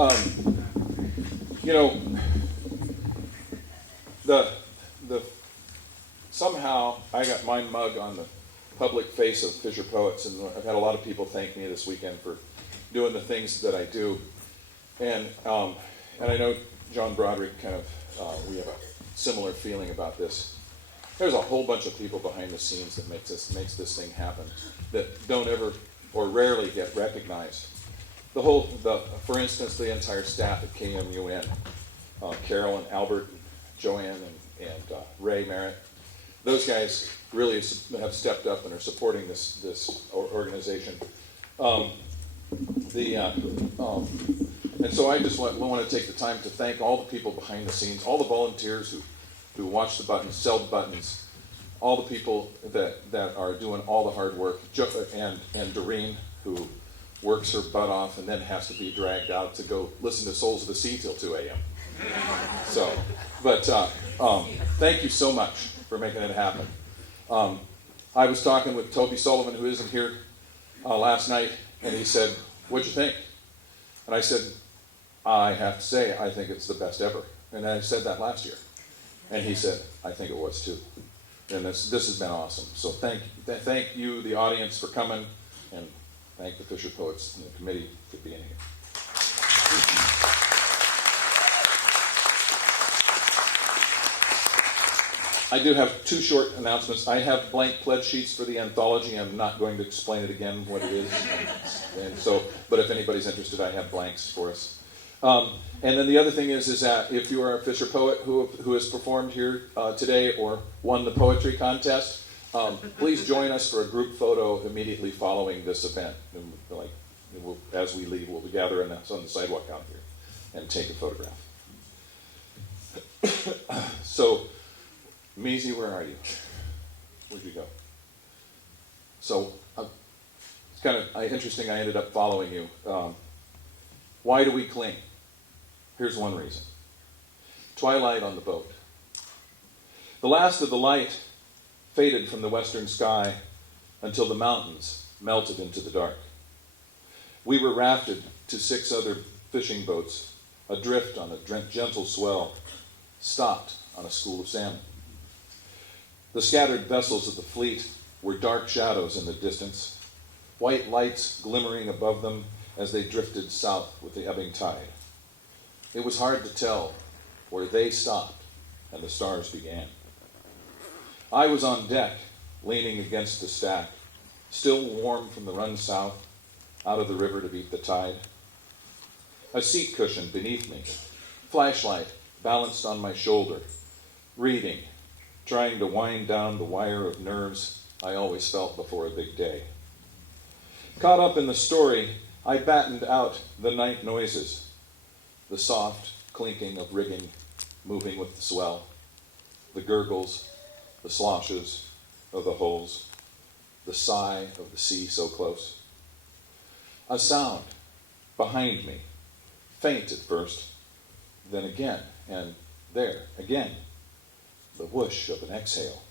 You know, the somehow I got my mug on the public face of Fisher Poets, and I've had a lot of people thank me this weekend for doing the things that I do, and I know John Broderick kind of we have a similar feeling about this. There's a whole bunch of people behind the scenes that makes this thing happen that don't ever or rarely get recognized. For instance, the entire staff at KMUN, Carol and Albert, Joanne and Ray Merritt, those guys really have stepped up and are supporting this organization. And so I just want to take the time to thank all the people behind the scenes, all the volunteers who watch the buttons, sell the buttons, all the people that are doing all the hard work, and Doreen, who works her butt off and then has to be dragged out to go listen to Souls of the Sea till 2 a.m. So, but thank you so much for making it happen. I was talking with Toby Sullivan, who isn't here, last night, and he said, "What'd you think?" And I said, "I have to say, I think it's the best ever." And I said that last year. And he said, "I think it was too." And this has been awesome. So thank you, the audience, for coming, and thank the Fisher Poets and the committee for being here. I do have 2 short announcements. I have blank pledge sheets for the anthology. I'm not going to explain it again what it is. And so, but if anybody's interested, I have blanks for us. And then the other thing is that if you are a Fisher poet who has performed here today or won the poetry contest, please join us for a group photo immediately following this event. And as we leave, we'll gather on the sidewalk out here and take a photograph. So, Measy, where are you? Where'd you go? So, it's kind of interesting I ended up following you. Why do we cling? Here's one reason. Twilight on the boat. The last of the light faded from the western sky until the mountains melted into the dark. We were rafted to 6 other fishing boats, adrift on a gentle swell, stopped on a school of salmon. The scattered vessels of the fleet were dark shadows in the distance, white lights glimmering above them as they drifted south with the ebbing tide. It was hard to tell where they stopped and the stars began. I was on deck, leaning against the stack, still warm from the run south, out of the river to beat the tide. A seat cushion beneath me, flashlight balanced on my shoulder, reading, trying to wind down the wire of nerves I always felt before a big day. Caught up in the story, I battened out the night noises, the soft clinking of rigging moving with the swell, the gurgles, the sloshes of the hulls, the sigh of the sea so close. A sound behind me, faint at first, then again, and there again, the whoosh of an exhale,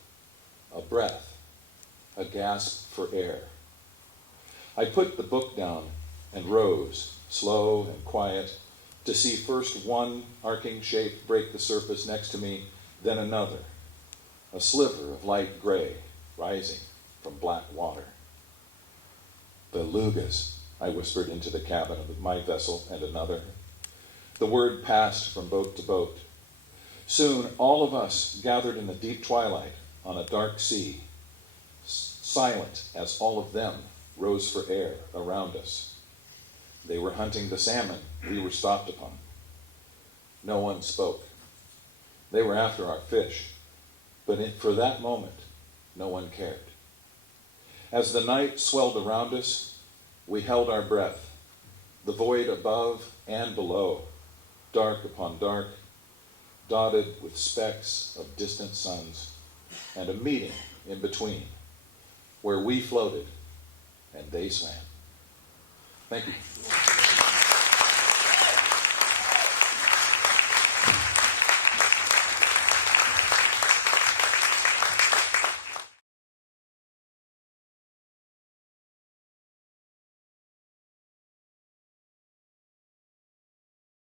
a breath, a gasp for air. I put the book down and rose, slow and quiet, to see first one arcing shape break the surface next to me, then another, a sliver of light gray rising from black water. "Belugas," I whispered into the cabin of my vessel and another. The word passed from boat to boat. Soon all of us gathered in the deep twilight on a dark sea, silent as all of them rose for air around us. They were hunting the salmon we were stopped upon. No one spoke. They were after our fish, but for that moment, no one cared. As the night swelled around us, we held our breath, the void above and below, dark upon dark, dotted with specks of distant suns, and a meeting in between, where we floated and they swam. Thank you.